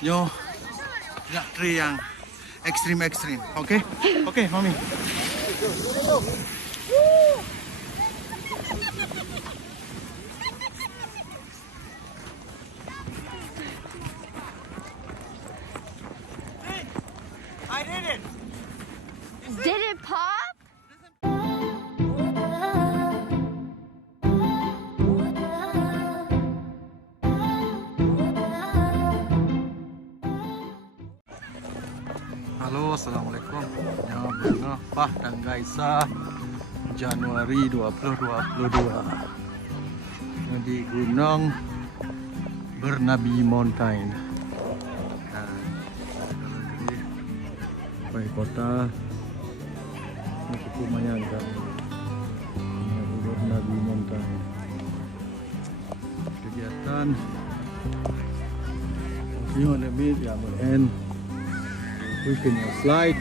Yo nak try yang ekstrim. Okay? Okay, Mami. I did it. Did it pop? Halo, Assalamualaikum. Ya, bunga Pah dan Gaisa Januari 2022 di Gunung Bernabi Mountain. Baik kota ini cukup lumayan kan. Bernabi Mountain. Kegiatan you on the mid ya end. We can slide.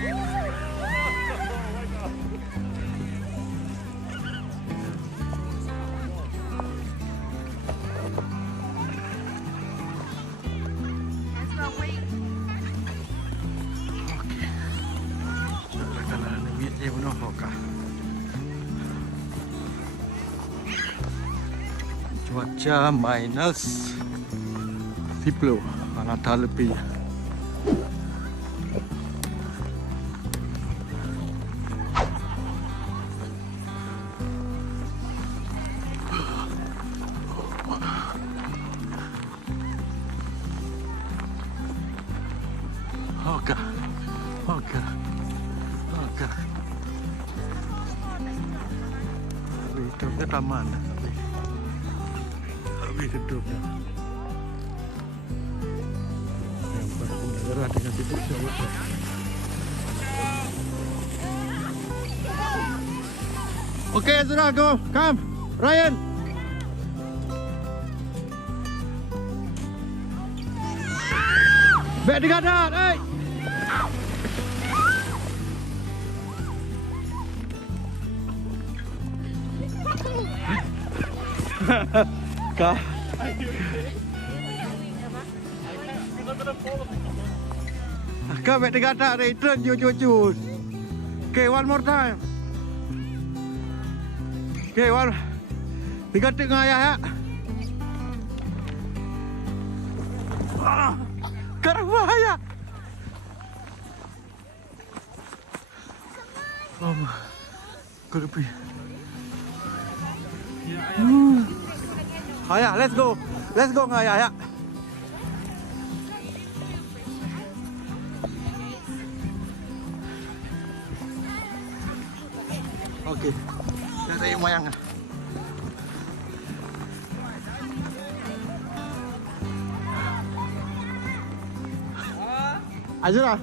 Cuaca minus 10 atau lebih. Oke. Itu ke taman. Habis hidupnya. Yang berdarah dengan titik jauh. Oke, sudah go. Come, Ryan. Back together, hey. Kah? Kah back together, return you. Okay, one more time. Okay, one. Tiga tengah ya. Berbahaya. Kelepi. Ayah, let's go ayah ya. Oke, kita yang mayang. Azura,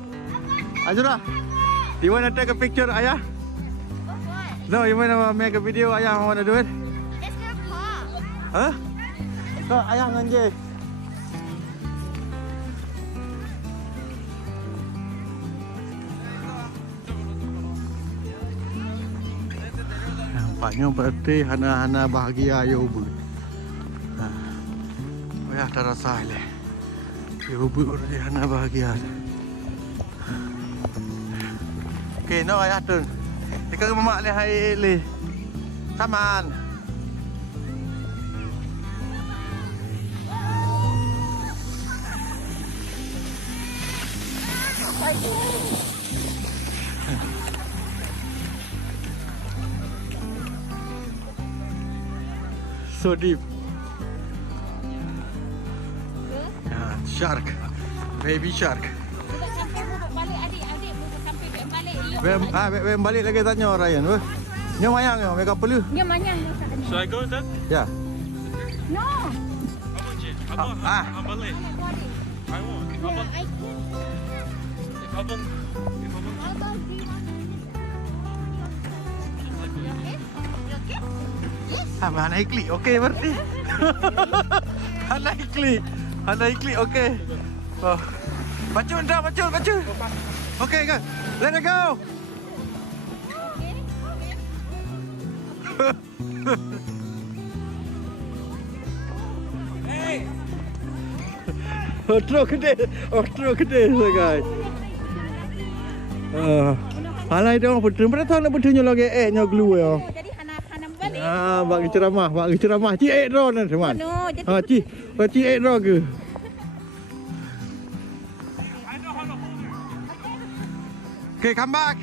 you wanna take a picture, ayah? No, you wanna make a video, ayah? Wanna do it? It's gonna pop. Huh? So, ayah nganje. Nampaknya berarti hana bahagia ya ubu. Ayah terasa le. Ya ubu berarti hana bahagia. Okay, no ayah tu. Ikaw mamak le hai le. Taman. So deep. Shark. Baby shark. Budak sampai budak balik adik budak sampai dia balik. Bem balik lagi tanya Ryan. Nyo mayang yo, mereka perlu. Dia manyang. Should I go then? Ya. No. I'm balik. I won't. If abang Hana ikli, okey berarti. Hana ikli, okey. Oh. Bacul. Okey kan? Let it go. Hey. Outro gede sangat. Alai dong putera. Berapa nak puteranya lagi nya glue ya. Jadi hana balik. Bagi ceramah. Ci ro nan teman. No, jadi Ci ro ke? Okay, come back.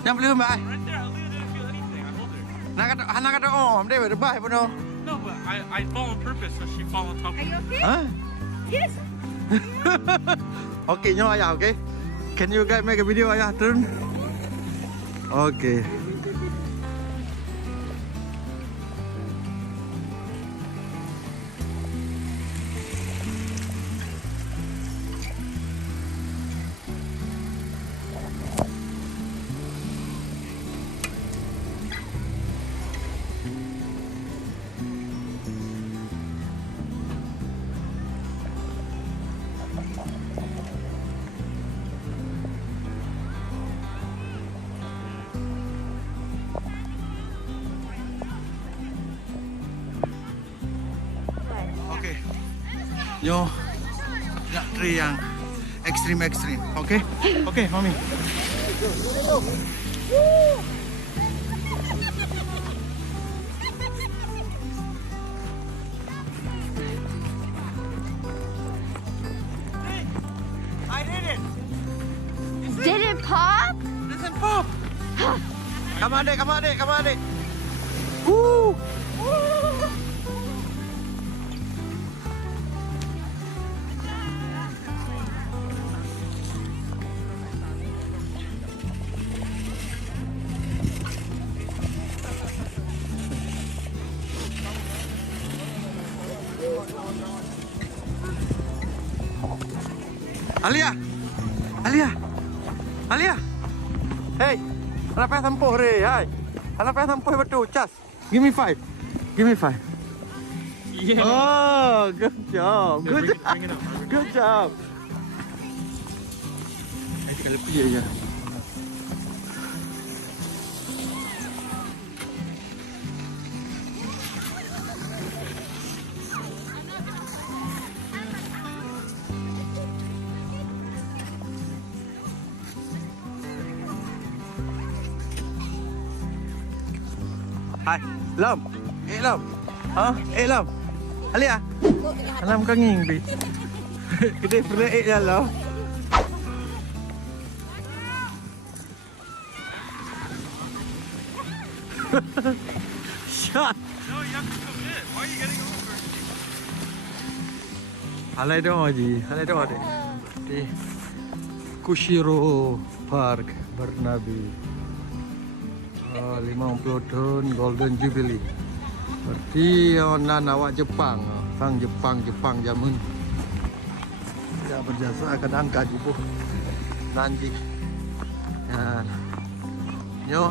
Jangan belum, Mbak. Right there, I literally didn't feel anything. I hold her. Nak kata dia berbah pun. No, but I fall on purpose so she fall on top of are me. you okay? Huh? Yes. Okay, nyo ayah, okay? Can you guys make a video ayah turun? Okay. Okay. Yo nak try yang ekstrim. Okay? Okay, mami. I did it. Did it pop? Listen, pop. Come on, adik. Woo. Alia. Hey, kenapa tempuh re? Hai. Kenapa tempuh betul? Cas. Give me 5. Yeah. Oh, good job. Bring it up. Good job. Ini kalau piye ya. Hai, Lam. Lam. Lam. Alia. Alam kang nging bi. Gede perek ya lo. Shot. No, you have to commit. Why are you getting over? Alai doa deh. Di Kushiro Park Barnaby. 50 tahun Golden Jubilee. Berarti nan awak Jepang. Sang Jepang jamun. Ya berjasa akan angkat ibu. Nanti. Ya.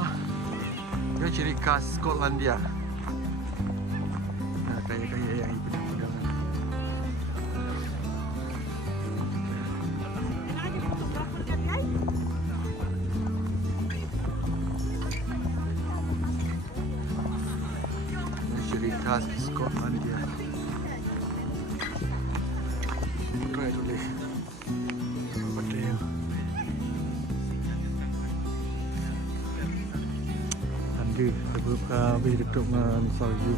Yo ciri khas Skotlandia. Nah, kayak yang ibu pegangan. Ciri khas Skotlandia. Try dulu. Betul. Nanti habis dekat dengan salju.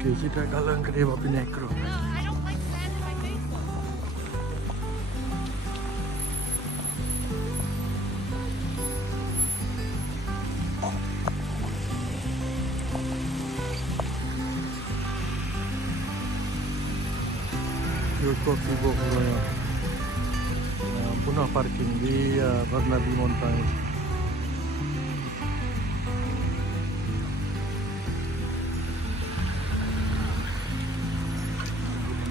Okay, kita kalang kedai babi nekro. I don't like sand in my face. Cukup sibuk orangnya. Punah parking di Barnaby Mountain.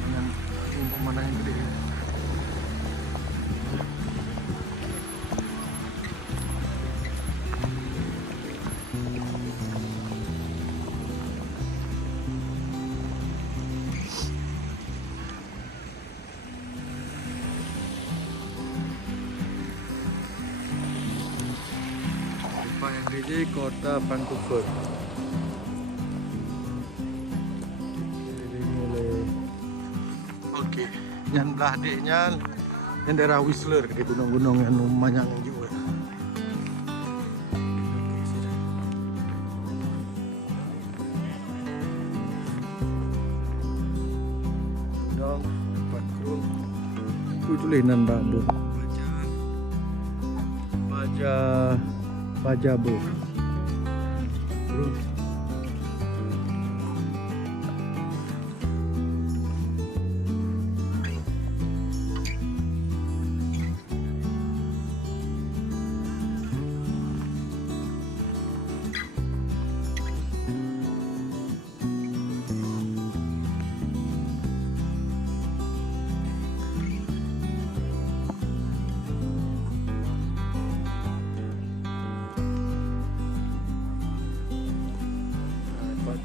Dengan pemandangan gede. Di kota Vancouver. Okey, yang belah adiknya yang daerah Whistler, di gunung-gunung yang banyak yang juga. Gunung Vancouver. Itu tulis nanda bu. Baja bu. Terus.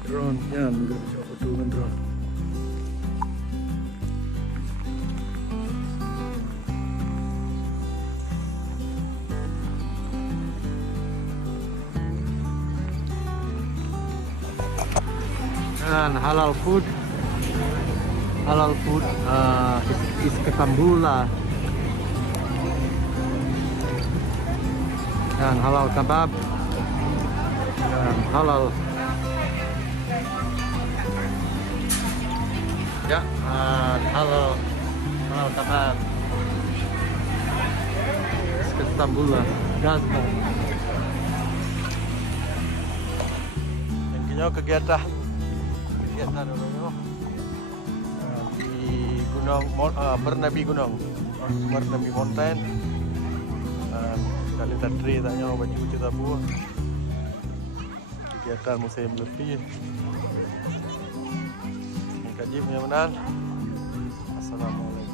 Drone, yan, juga bisa foto dengan drone. Dan halal food is ketambula. Dan halal kebab. Dan halal ya, halal kebab. Ketambula, gazmo. Yang kini kegiatan di Gunung Bernabe Gunung, Bernabe Mountain. Kali tadi tanya baju cerita buah. Kegiatan musim lebih. Kaji punya menang. Assalamualaikum.